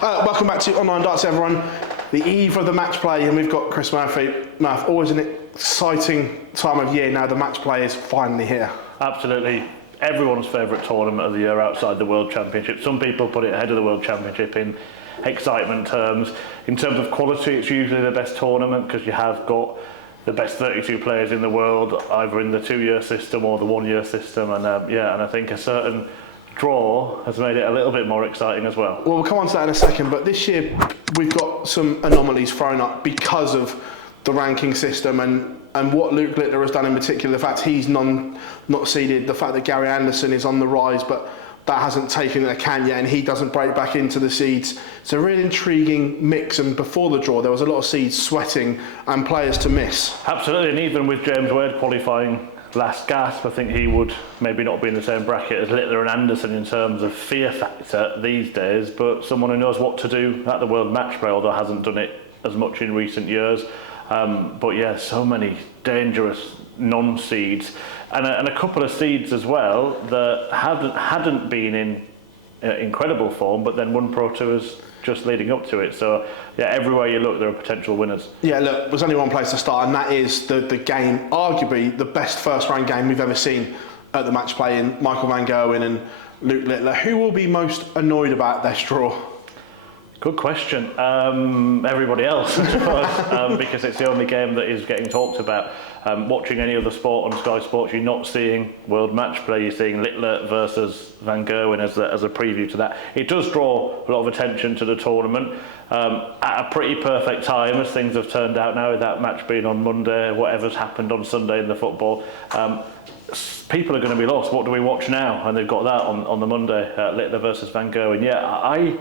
Welcome back to Online Darts, everyone. The eve of the match play, and we've got Chris Murphy. Murph, always an exciting time of year now. The match play is finally here. Absolutely. Everyone's favourite tournament of the year outside the World Championship. Some people put it ahead of the World Championship in excitement terms. In terms of quality, it's usually the best tournament because you have got the best 32 players in the world, either in the 2-year system or the 1-year system. And and I think a certain draw has made it a little bit more exciting as well. Well, we'll come on to that in a second, but this year we've got some anomalies thrown up because of the ranking system and what Luke Littler has done in particular, the fact he's not seeded, the fact that Gary Anderson is on the rise, but that hasn't taken a can yet and he doesn't break back into the seeds. It's a really intriguing mix, and before the draw there was a lot of seeds sweating and players to miss. Absolutely, and even with James Wade qualifying last gasp, I think he would maybe not be in the same bracket as Littler and Anderson in terms of fear factor these days, but someone who knows what to do at the World Matchplay, although hasn't done it as much in recent years. But yeah, so many dangerous non-seeds and a couple of seeds as well that hadn't been in incredible form, but then won Pro Tours just leading up to it. So yeah, everywhere you look there are potential winners. Yeah, look, there's only one place to start, and that is the game, arguably the best first round game we've ever seen at the match play, in Michael van Gerwen and Luke Littler. Who will be most annoyed about this draw? Good question. Everybody else, I suppose, because it's the only game that is getting talked about. Watching any other sport on Sky Sports, you're not seeing World Matchplay, you're seeing Littler versus Van Gerwen as a preview to that. It does draw a lot of attention to the tournament at a pretty perfect time, as things have turned out now, with that match being on Monday, whatever's happened on Sunday in the football. People are going to be lost. What do we watch now? And they've got that on the Monday, Littler versus Van Gerwen. Yeah,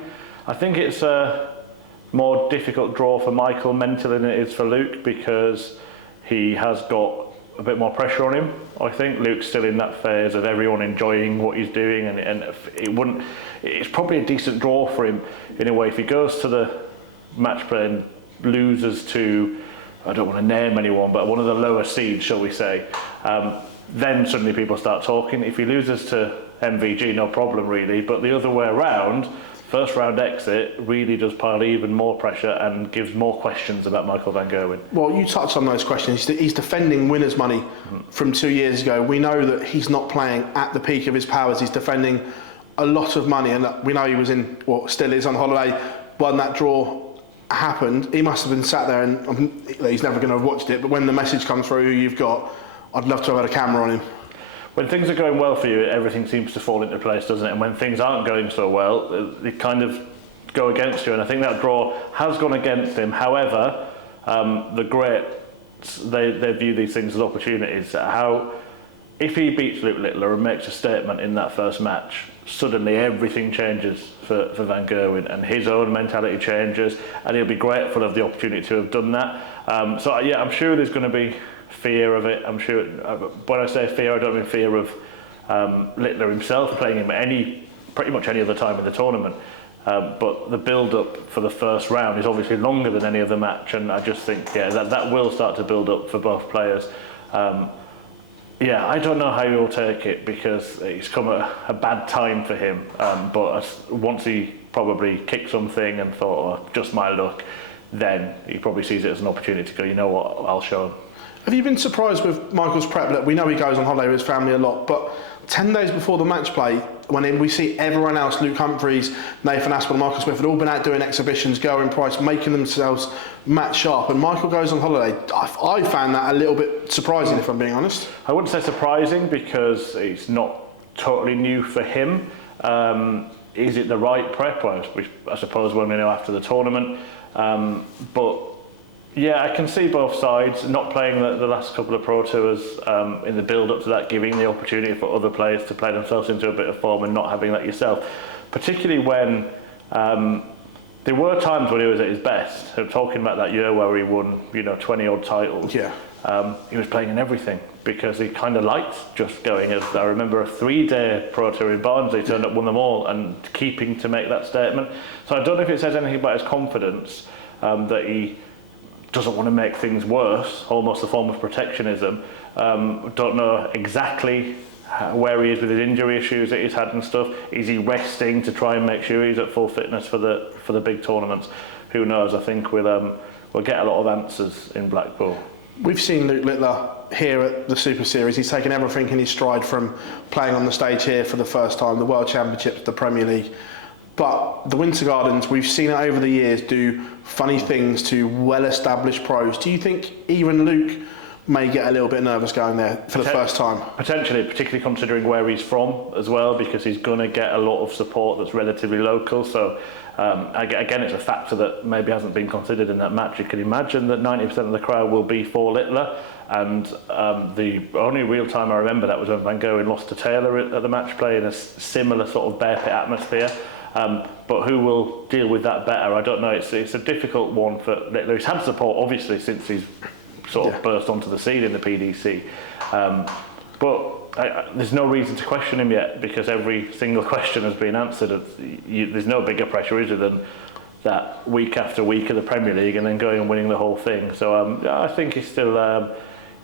I think it's a more difficult draw for Michael mentally than it is for Luke, because he has got a bit more pressure on him. I think Luke's still in that phase of everyone enjoying what he's doing, and it's probably a decent draw for him in a way. If he goes to the match play and loses to, I don't want to name anyone, but one of the lower seeds, shall we say, then suddenly people start talking. If he loses to MVG, no problem really, but the other way around, first round exit really does pile even more pressure and gives more questions about Michael van Gerwen. Well, you touched on those questions. He's defending winners' money from 2 years ago. We know that he's not playing at the peak of his powers. He's defending a lot of money, and we know he was still is on holiday when that draw happened. He must have been sat there, and he's never going to have watched it, but when the message comes through who you've got, I'd love to have had a camera on him. When things are going well for you, everything seems to fall into place, doesn't it? And when things aren't going so well, they kind of go against you. And I think that draw has gone against him. However, the greats, they view these things as opportunities. If he beats Luke Littler and makes a statement in that first match, suddenly everything changes for Van Gerwen, and his own mentality changes, and he'll be grateful of the opportunity to have done that. So yeah, I'm sure there's going to be fear of it. I'm sure when I say fear, I don't mean fear of Littler himself playing him pretty much any other time in the tournament, but the build up for the first round is obviously longer than any other match, and I just think that will start to build up for both players. I don't know how he'll take it, because it's come at a bad time for him, but once he probably kicked something and thought, oh, just my luck, then he probably sees it as an opportunity to go, you know what, I'll show him. Have you been surprised with Michael's prep? Look, we know he goes on holiday with his family a lot, but 10 days before the match play, when we see everyone else, Luke Humphries, Nathan Aspel, Michael Smith, had all been out doing exhibitions, Gerwyn Price, making themselves match sharp, and Michael goes on holiday. I found that a little bit surprising, if I'm being honest. I wouldn't say surprising, because it's not totally new for him. Is it the right prep? Well, I suppose when we know after the tournament. But yeah, I can see both sides. Not playing the last couple of Pro Tours in the build-up to that, giving the opportunity for other players to play themselves into a bit of form and not having that yourself. Particularly when there were times when he was at his best. So talking about that year where he won, 20-odd titles. Yeah. He was playing in everything, because he kind of liked just going. I remember a 3-day Pro Tour in Barnsley, turned up, won them all, and keeping to make that statement. So I don't know if it says anything about his confidence, that he doesn't want to make things worse, almost a form of protectionism. Don't know exactly where he is with his injury issues that he's had and stuff. Is he resting to try and make sure he's at full fitness for the big tournaments? Who knows? I think we'll get a lot of answers in Blackpool. We've seen Luke Littler here at the Super Series. He's taken everything in his stride, from playing on the stage here for the first time, the World Championships, the Premier League. But the Winter Gardens, we've seen it over the years do funny things to well-established pros. Do you think even Luke may get a little bit nervous going there for the first time? Potentially, particularly considering where he's from as well, because he's going to get a lot of support that's relatively local. So again, it's a factor that maybe hasn't been considered in that match. You can imagine that 90% of the crowd will be for Littler, and the only real time I remember that was when Van Gerwen lost to Taylor at the match play in a similar sort of bear pit atmosphere. But who will deal with that better? I don't know. It's a difficult one for Littler. He's had support, obviously, since he's sort of burst onto the scene in the PDC. But there's no reason to question him yet, because every single question has been answered. There's no bigger pressure, is there, than that week after week of the Premier League and then going and winning the whole thing. So I think he's still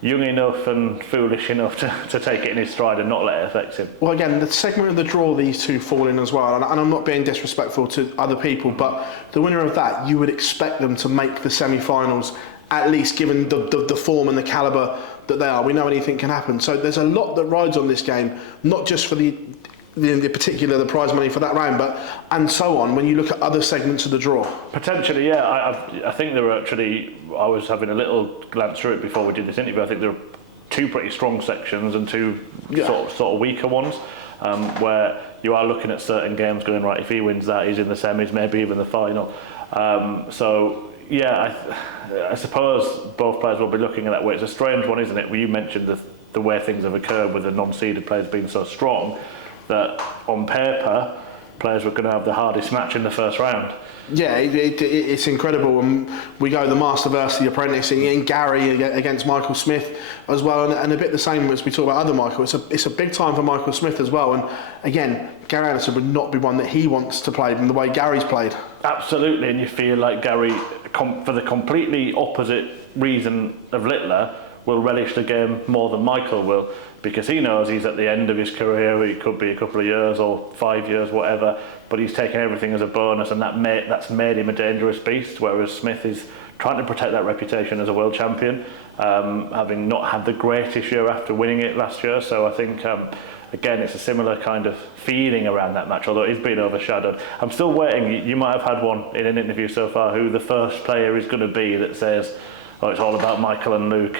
young enough and foolish enough to take it in his stride and not let it affect him. Well, again, the segment of the draw, these two fall in as well, and I'm not being disrespectful to other people, but the winner of that, you would expect them to make the semi-finals, at least given the form and the calibre that they are. We know anything can happen. So there's a lot that rides on this game, not just for the prize money for that round, but and so on, when you look at other segments of the draw. Potentially, yeah. I think there were actually, I was having a little glance through it before we did this interview. I think there are two pretty strong sections and two sort of weaker ones, where you are looking at certain games going, right, if he wins that, he's in the semis, maybe even the final. So yeah, I suppose both players will be looking at that way. It's a strange one, isn't it? Well, you mentioned the way things have occurred with the non-seeded players being so strong, that on paper players were going to have the hardest match in the first round. Yeah, it's incredible. And we go the Master versus the Apprentice, and Gary against Michael Smith as well, and a bit the same as we talk about other Michael. It's a big time for Michael Smith as well, and again, Gary Anderson would not be one that he wants to play in the way Gary's played. Absolutely, and you feel like Gary, for the completely opposite reason of Littler, will relish the game more than Michael will, because he knows he's at the end of his career. It could be a couple of years or 5 years, whatever, but he's taken everything as a bonus, and that's made him a dangerous beast, whereas Smith is trying to protect that reputation as a world champion, having not had the greatest year after winning it last year. So I think again, it's a similar kind of feeling around that match, although it's been overshadowed. I'm still waiting. You might have had one in an interview so far, who the first player is going to be that says, oh, it's all about Michael and Luke,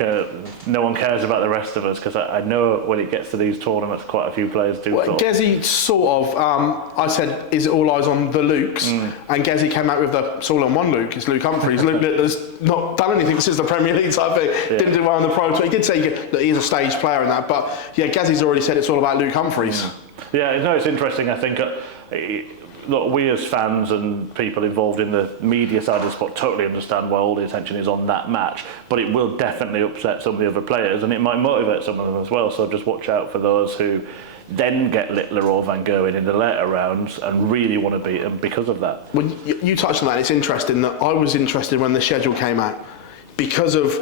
no one cares about the rest of us, because I know when it gets to these tournaments, quite a few players do. Well, Gezi sort of, I said, is it all eyes on the Lukes? And Gezi came out with it's all on one Luke, it's Luke Humphries. Luke Littler's not done anything since the Premier League type thing, didn't do well in the Pro Tour. He did say that he's a stage player in that, but yeah, Gezi's already said it's all about Luke Humphries. Yeah, no, it's interesting. I think look, we as fans and people involved in the media side of the sport totally understand why all the attention is on that match, but it will definitely upset some of the other players, and it might motivate some of them as well. So just watch out for those who then get Littler or Van Gerwen in the later rounds and really want to beat them because of that. Well, you touched on that. It's interesting that I was interested when the schedule came out because of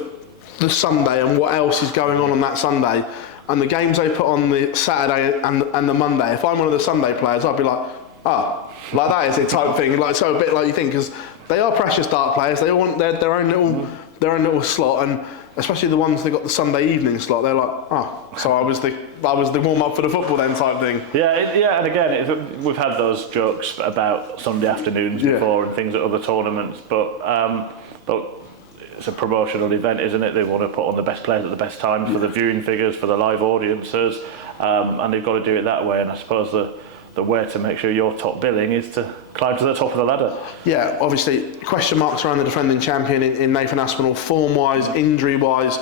the Sunday and what else is going on that Sunday, and the games they put on the Saturday and the Monday. If I'm one of the Sunday players, I'd be like, like that is a type thing, like so a bit like you think, because they are precious dart players. They all want their own little slot, and especially the ones that got the Sunday evening slot. They're like, so I was the warm up for the football then type thing. Yeah, and again, we've had those jokes about Sunday afternoons before and things at other tournaments, but it's a promotional event, isn't it? They want to put on the best players at the best times for the viewing figures, for the live audiences, and they've got to do it that way. And I suppose the way to make sure you're top billing is to climb to the top of the ladder. Yeah, obviously question marks around the defending champion in Nathan Aspinall, form-wise, injury-wise.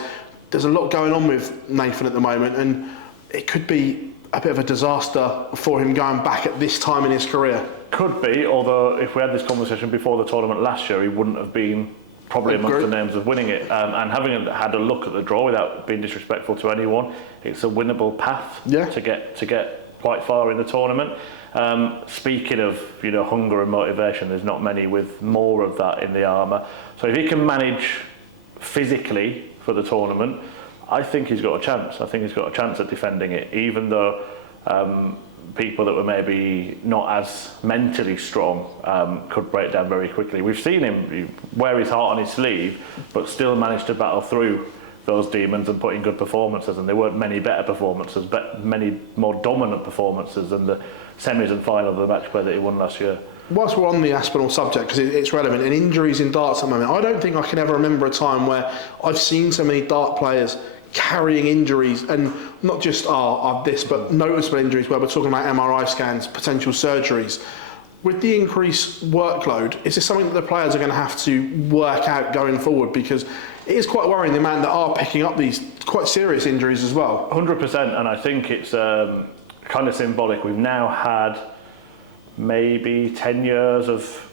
There's a lot going on with Nathan at the moment, and it could be a bit of a disaster for him going back at this time in his career. Could be, although if we had this conversation before the tournament last year, he wouldn't have been probably amongst the names of winning it. And having had a look at the draw, without being disrespectful to anyone, it's a winnable path to get quite far in the tournament. Speaking of hunger and motivation, there's not many with more of that in the armour. So if he can manage physically for the tournament, I think he's got a chance. I think he's got a chance at defending it, even though people that were maybe not as mentally strong could break down very quickly. We've seen him wear his heart on his sleeve, but still manage to battle through those demons and put in good performances. And there weren't many better performances, but many more dominant performances than the semis and final of the match play that he won last year. Whilst we're on the Aspinall subject, because it's relevant, and injuries in darts at the moment, I don't think I can ever remember a time where I've seen so many dart players carrying injuries, and not just this, but noticeable injuries where we're talking about MRI scans, potential surgeries. With the increased workload, is this something that the players are going to have to work out going forward? Because it is quite worrying, the amount that are picking up these quite serious injuries as well. 100%, and I think it's kind of symbolic. We've now had maybe 10 years of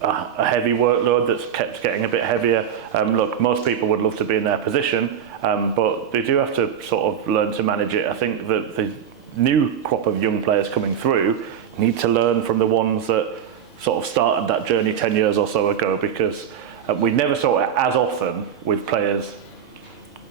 a heavy workload that's kept getting a bit heavier. Look, most people would love to be in their position, but they do have to sort of learn to manage it. I think that the new crop of young players coming through need to learn from the ones that sort of started that journey 10 years or so ago, because we never saw it as often with players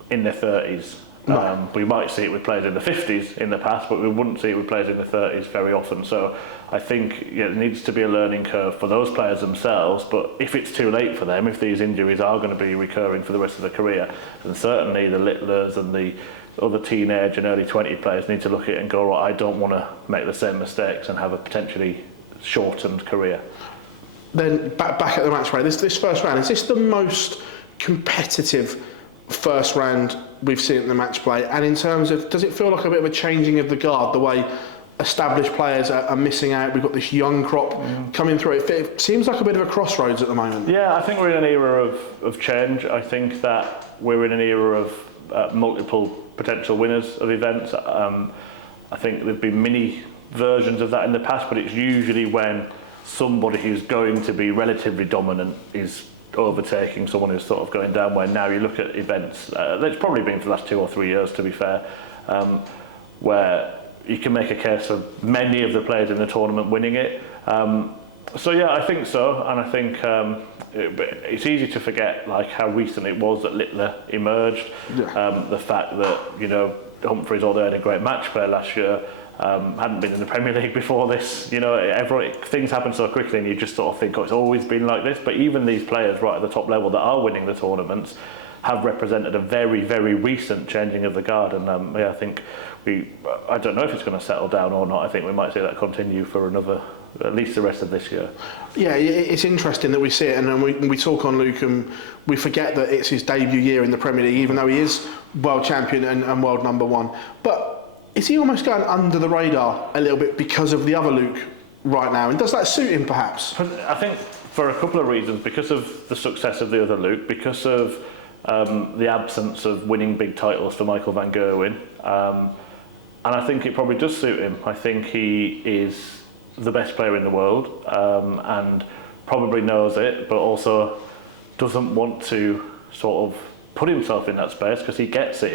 in their 30s. No. We might see it with players in the 50s in the past, but we wouldn't see it with players in the 30s very often. So I think there needs to be a learning curve for those players themselves, but if it's too late for them, if these injuries are going to be recurring for the rest of their career, then certainly the Littlers and the other teenage and early 20 players need to look at it and go, right, I don't want to make the same mistakes and have a potentially shortened career. Then back at the match play, this first round, is this the most competitive first round we've seen in the match play? And in terms of, does it feel like a bit of a changing of the guard, the way established players are missing out? We've got this young crop coming through. It seems like a bit of a crossroads at the moment. Yeah, I think we're in an era of change. I think that we're in an era of multiple potential winners of events. I think there've been mini versions of that in the past, but it's usually when somebody who's going to be relatively dominant is overtaking someone who's sort of going down, where now you look at events, that's probably been for the last 2 or 3 years to be fair, where you can make a case for many of the players in the tournament winning it. So yeah, I think so, and I think it's easy to forget like how recent it was that Littler emerged. Yeah. The fact that, you know, Humphreys, although had a great match player last year, hadn't been in the Premier League before this. You know, things happen so quickly, and you just sort of think, oh, it's always been like this. But even these players right at the top level that are winning the tournaments have represented a very, very recent changing of the guard. And yeah, I think I don't know if it's going to settle down or not. I think we might see that continue for at least the rest of this year. Yeah, it's interesting that we see it, and then we talk on Luke and we forget that it's his debut year in the Premier League, even though he is world champion and world number one. But is he almost going under the radar a little bit because of the other Luke right now? And does that suit him perhaps? I think for a couple of reasons. Because of the success of the other Luke, because of the absence of winning big titles for Michael van Gerwen, and I think it probably does suit him. I think he is the best player in the world, and probably knows it, but also doesn't want to sort of put himself in that space, because he gets it.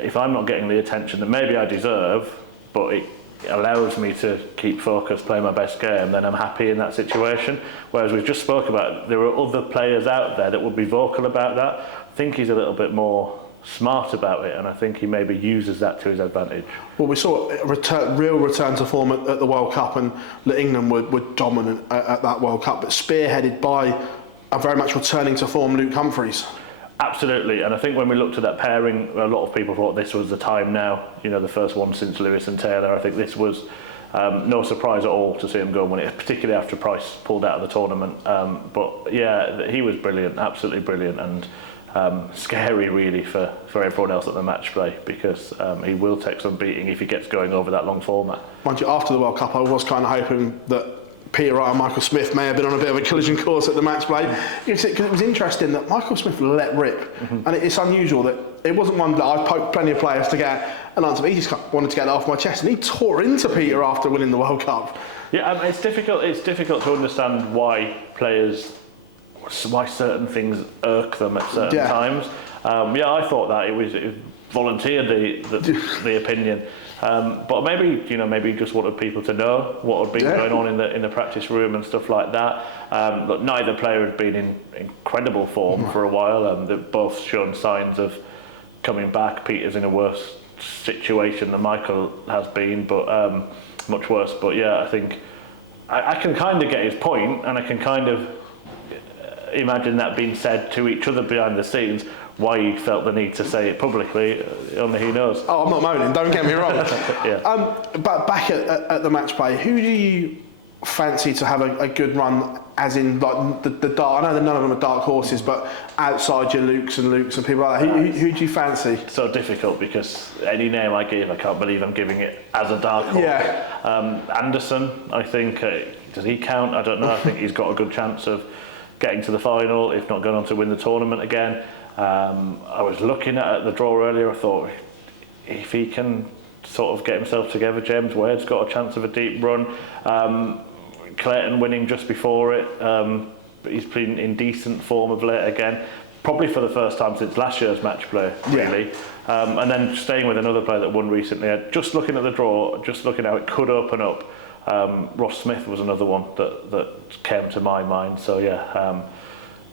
If I'm not getting the attention that maybe I deserve, but it allows me to keep focused, play my best game, then I'm happy in that situation. Whereas we've just spoke about, there are other players out there that would be vocal about that. I think he's a little bit more smart about it, and I think he maybe uses that to his advantage. Well, we saw a real return to form at the World Cup, and England were dominant at that World Cup, but spearheaded by a very much returning to form Luke Humphreys. Absolutely, and I think when we looked at that pairing, a lot of people thought this was the time now, you know, the first one since Lewis and Taylor. I think this was no surprise at all to see him go and win it, particularly after Price pulled out of the tournament. But yeah, he was brilliant, absolutely brilliant, and scary really for everyone else at the match play, because he will take some beating if he gets going over that long format. Mind you, after the World Cup, I was kind of hoping that Peter Wright and Michael Smith may have been on a bit of a collision course at the match play, because it was interesting that Michael Smith let rip, and it's unusual that it wasn't one that I poked plenty of players to get an answer, but he just wanted to get it off my chest, and he tore into Peter after winning the World Cup. Yeah, it's difficult to understand why certain things irk them at certain times. I thought that it volunteered the opinion. But maybe he just wanted people to know what had been going on in the practice room and stuff like that. Look, neither player had been in incredible form for a while. They've both shown signs of coming back. Peter's in a worse situation than Michael has been, but much worse. But yeah, I think I can kind of get his point, and I can kind of imagine that being said to each other behind the scenes. Why he felt the need to say it publicly, only he knows. Oh, I'm not moaning, don't get me wrong. Yeah. But back at the match play, who do you fancy to have a good run, as in like the dark? I know that none of them are dark horses, but outside your Lukes and people like that, who do you fancy? So difficult, because any name I give, I can't believe I'm giving it as a dark horse. Yeah. Anderson, I think, does he count? I don't know. I think he's got a good chance of getting to the final, if not going on to win the tournament again. I was looking at the draw earlier. I thought if he can sort of get himself together, James Wade's got a chance of a deep run. Clayton winning just before it. He's been in decent form of late again, probably for the first time since last year's match play, really. Yeah. And then staying with another player that won recently. Just looking at the draw, just looking how it could open up. Ross Smith was another one that came to my mind. So yeah.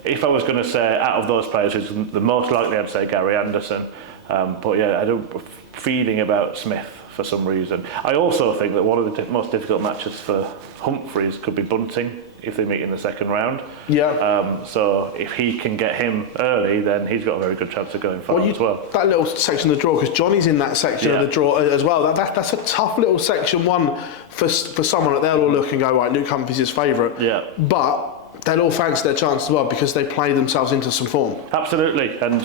If I was going to say out of those players who's the most likely, I'd say Gary Anderson. But yeah, I had a feeling about Smith for some reason. I also think that one of the most difficult matches for Humphreys could be Bunting if they meet in the second round. Yeah. So if he can get him early, then he's got a very good chance of going far as well. That little section of the draw, because Johnny's in that section of the draw as well. That's a tough little section one for someone that they'll all look and go, right, Luke Humphreys is favourite. Yeah. But they'll all fancy their chance as well, because they play themselves into some form. Absolutely, and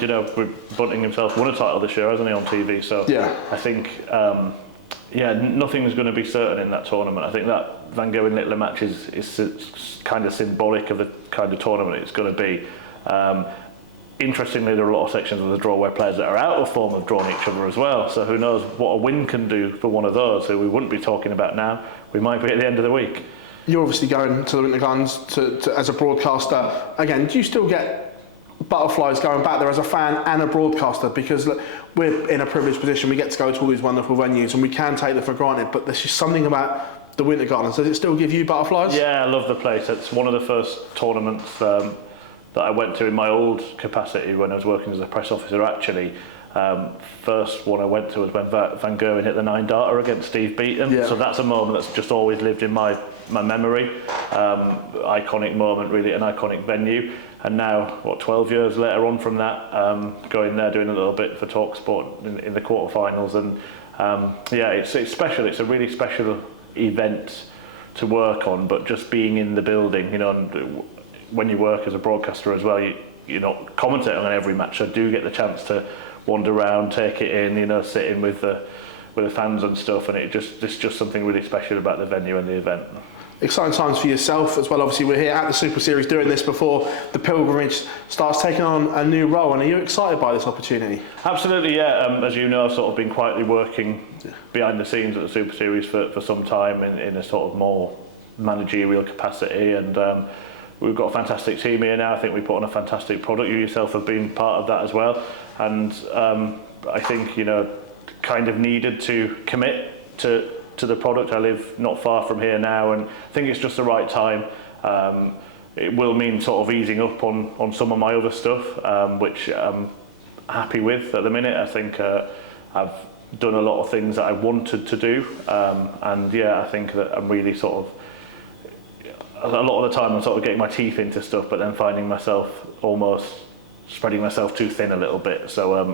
Bunting himself won a title this year, hasn't he, on TV? So yeah. I think, nothing's going to be certain in that tournament. I think that Van Gerwen Littler match is kind of symbolic of the kind of tournament it's going to be. Interestingly, there are a lot of sections of the draw where players that are out of form have drawn each other as well. So who knows what a win can do for one of those, who we wouldn't be talking about now. We might be at the end of the week. You're obviously going to the Winter Gardens as a broadcaster. Again, do you still get butterflies going back there as a fan and a broadcaster? Because look, we're in a privileged position. We get to go to all these wonderful venues and we can take them for granted. But there's just something about the Winter Gardens. Does it still give you butterflies? Yeah, I love the place. It's one of the first tournaments that I went to in my old capacity when I was working as a press officer, actually. First one I went to was when Van Gerwen hit the 9-darter against Steve Beaton. Yeah. So that's a moment that's just always lived in my memory. Iconic moment, really, an iconic venue. And now, 12 years later on from that, going there, doing a little bit for TalkSport in the quarterfinals. And it's special. It's a really special event to work on, but just being in the building, and when you work as a broadcaster as well, you're not commentating on every match, so do get the chance to wander around, take it in, sit in with the fans and stuff, and it's just something really special about the venue and the event. Exciting times for yourself as well. Obviously, we're here at the Super Series doing this before the pilgrimage starts taking on a new role. And are you excited by this opportunity? Absolutely, yeah. As you know, I've sort of been quietly working behind the scenes at the Super Series for some time in a sort of more managerial capacity, and we've got a fantastic team here now. I think we put on a fantastic product. You yourself have been part of that as well, and I think kind of needed to commit to the product. I live not far from here now, and I think it's just the right time. It will mean sort of easing up on some of my other stuff, which I'm happy with at the minute. I think I've done a lot of things that I wanted to do, and I think that I'm really sort of, a lot of the time I'm sort of getting my teeth into stuff, but then finding myself almost spreading myself too thin a little bit. So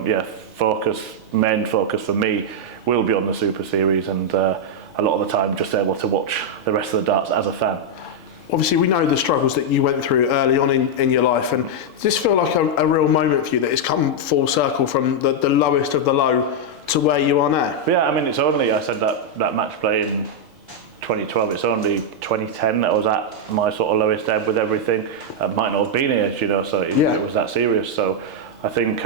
main focus for me will be on the Super Series, and a lot of the time just able to watch the rest of the darts as a fan. Obviously, we know the struggles that you went through early on in your life, and does this feel like a real moment for you that it's come full circle from the lowest of the low to where you are now? Yeah, I mean, it's only, I said that match play in 2012, it's only 2010 that I was at my sort of lowest ebb with everything. Might not have been here, so it was that serious. So I think,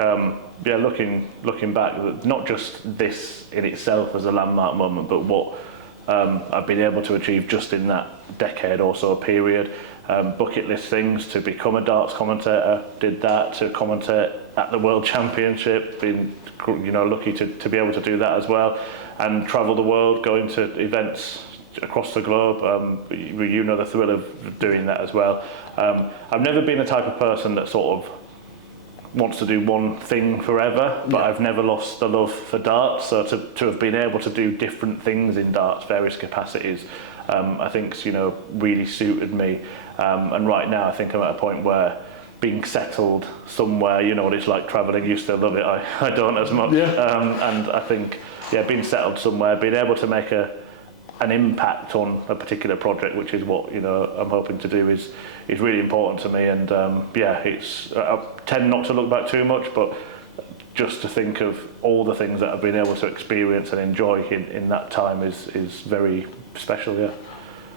looking back, not just this in itself as a landmark moment, but what I've been able to achieve just in that decade or so period. Bucket list things, to become a darts commentator, did that, to commentate at the World Championship, been lucky to be able to do that as well, and travel the world, going to events across the globe. The thrill of doing that as well. I've never been the type of person that sort of wants to do one thing forever, but I've never lost the love for darts. So to have been able to do different things in darts, various capacities, I think's really suited me. And right now, I think I'm at a point where being settled somewhere, you know what it's like travelling. You still love it. I don't as much. And I think being settled somewhere, being able to make an impact on a particular project, which is what I'm hoping to do, is really important to me. And it's I tend not to look back too much, but just to think of all the things that I've been able to experience and enjoy in that time is very special. Yeah.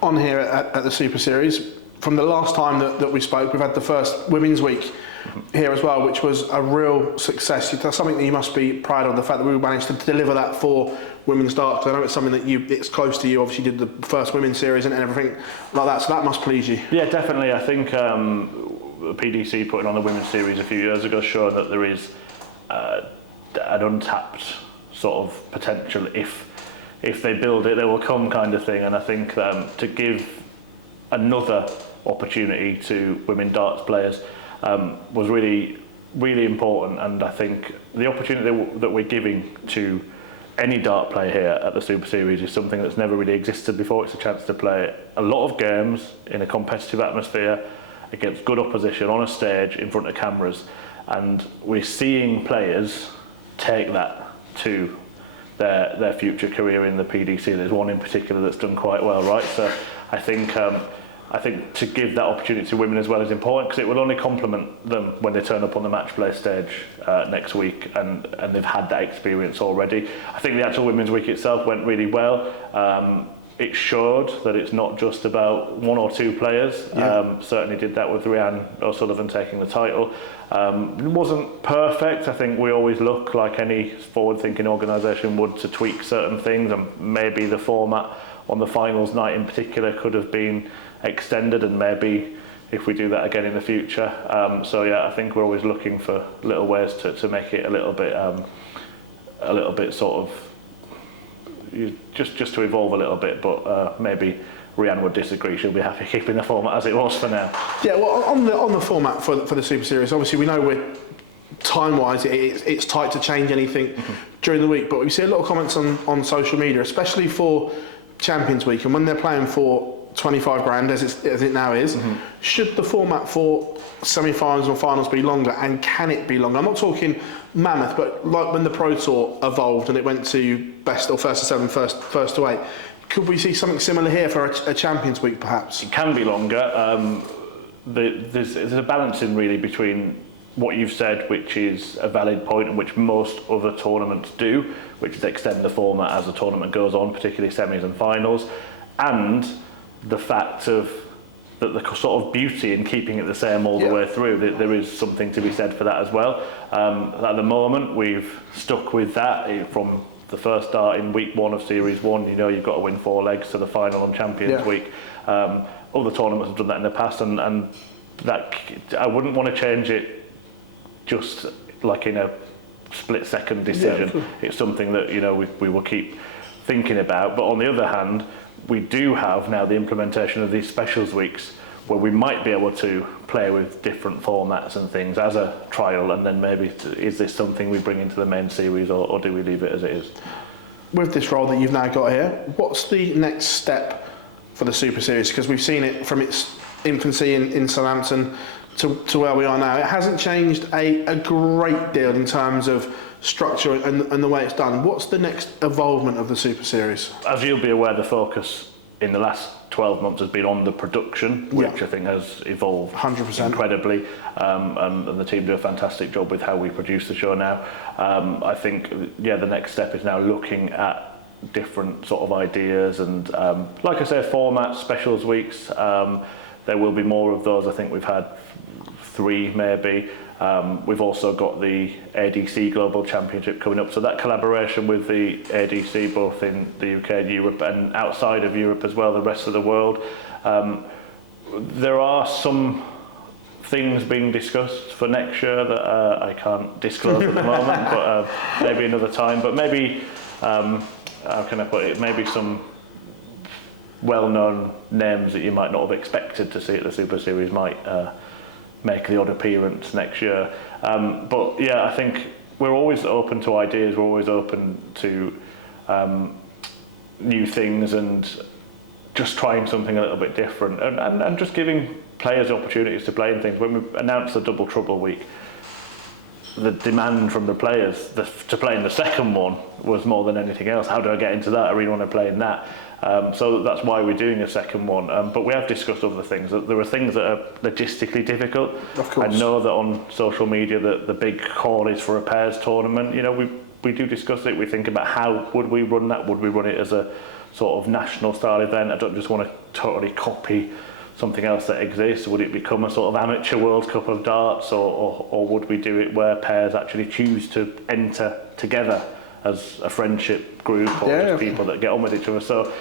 On here at the Super Series, from the last time that we spoke, we've had the first Women's Week here as well, which was a real success. That's something that you must be proud of, the fact that we managed to deliver that for women's darts. I know it's something that it's close to you. Obviously, you did the first Women's Series and everything like that, so that must please you. Yeah, definitely. I think PDC putting on the Women's Series a few years ago showed that there is an untapped sort of potential. If they build it, they will come, kind of thing. And I think to give another opportunity to women darts players was really, really important. And I think the opportunity that we're giving to any dart player here at the Super Series is something that's never really existed before. It's a chance to play a lot of games in a competitive atmosphere against good opposition on a stage in front of cameras, and we're seeing players take that to their future career in the PDC. There's one in particular that's done quite well, right? So I think to give that opportunity to women as well is important, because it will only complement them when they turn up on the Matchplay stage next week, and they've had that experience already. I think the actual Women's Week itself went really well. It showed that it's not just about one or two players. Certainly did that with Rhiannon O'Sullivan taking the title. It wasn't perfect. I think we always look, like any forward-thinking organisation would, to tweak certain things, and maybe the format on the finals night in particular could have been extended, and maybe if we do that again in the future. I think we're always looking for little ways to make it a little bit sort of just to evolve a little bit, but maybe Rhiannon would disagree. She'll be happy keeping the format as it was for now. Yeah, well, on the format for the Super Series, obviously we know we're time-wise it's tight to change anything during the week, but we see a lot of comments on social media, especially for Champions Week, and when they're playing for 25 grand as it now is, should the format for semi-finals or finals be longer, and can it be longer? I'm not talking mammoth, but like when the Pro Tour evolved and it went to best or first to seven, first to eight, could we see something similar here for a Champions Week perhaps? It can be longer. There's a balancing really between what you've said, which is a valid point, and which most other tournaments do, which is extend the format as the tournament goes on, particularly semis and finals, and the fact of that the sort of beauty in keeping it the same all the way through. There is something to be said for that as well. At the moment, we've stuck with that from the first start in week one of Series 1. You've got to win 4 legs to the final on Champions Week. Other tournaments have done that in the past, and that I wouldn't want to change it just like in a split-second decision. Yeah, it's something that we will keep thinking about. But on the other hand, we do have now the implementation of these specials weeks, where we might be able to play with different formats and things as a trial, and then maybe is this something we bring into the main series, or do we leave it as it is? With this role that you've now got here, what's the next step for the Super Series? Because we've seen it from its infancy in Southampton to where we are now. It hasn't changed a great deal in terms of structure and the way it's done. What's the next evolvement of the Super Series? As you'll be aware, the focus in the last 12 months has been on the production, which I think has evolved 100% incredibly, and the team do a fantastic job with how we produce the show now. I think the next step is now looking at different sort of ideas and like I say, formats, specials weeks. There will be more of those. I think we've had 3 maybe. We've also got the ADC Global Championship coming up, so that collaboration with the ADC, both in the UK and Europe and outside of Europe as well, the rest of the world. There are some things being discussed for next year that I can't disclose at the moment, but maybe another time. But maybe, how can I put it, maybe some well-known names that you might not have expected to see at the Super Series might make the odd appearance next year. But yeah, I think we're always open to ideas. We're always open to new things and just trying something a little bit different and just giving players opportunities to play in things. When we announced the Double Trouble week, the demand from the players to play in the second one was more than anything else. How do I get into that? I really want to play in that. So that's why we're doing a second one. But we have discussed other things. There are things that are logistically difficult. Of course. I know that on social media that the big call is for a pairs tournament. You know, we do discuss it. We think about how would we run that? Would we run it as a sort of national style event? I don't just want to totally copy something else that exists. Would it become a sort of amateur World Cup of darts, or would we do it where pairs actually choose to enter together as a friendship group, or just people that get on with each other? So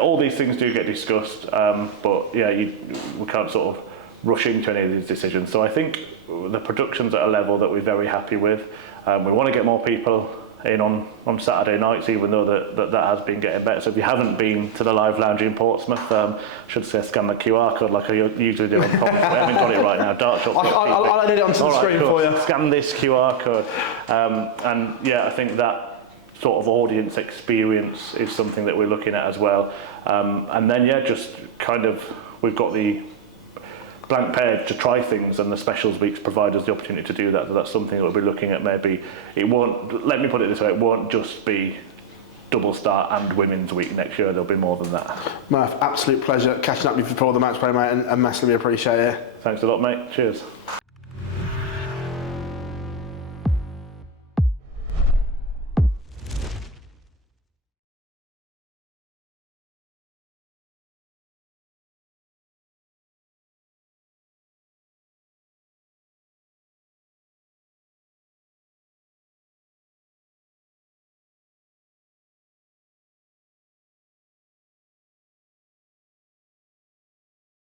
all these things do get discussed, but yeah, we can't sort of rush into any of these decisions. So I think the production's at a level that we're very happy with. We want to get more people in on Saturday nights, even though that has been getting better. So if you haven't been to the Live Lounge in Portsmouth, I should say scan the QR code like I usually do on comments. We haven't got it right now. I'll edit it onto the screen for you. Scan this QR code. And yeah, I think that sort of audience experience is something that we're looking at as well. And then yeah, just kind of, we've got the blank page to try things, and the specials weeks provide us the opportunity to do that. So that's something that we'll be looking at. Maybe it won't, let me put it this way, it won't just be double start and women's week next year. There'll be more than that. Murph, absolute pleasure catching up with you before the match play, mate, and massively appreciate it. Thanks a lot, mate. Cheers.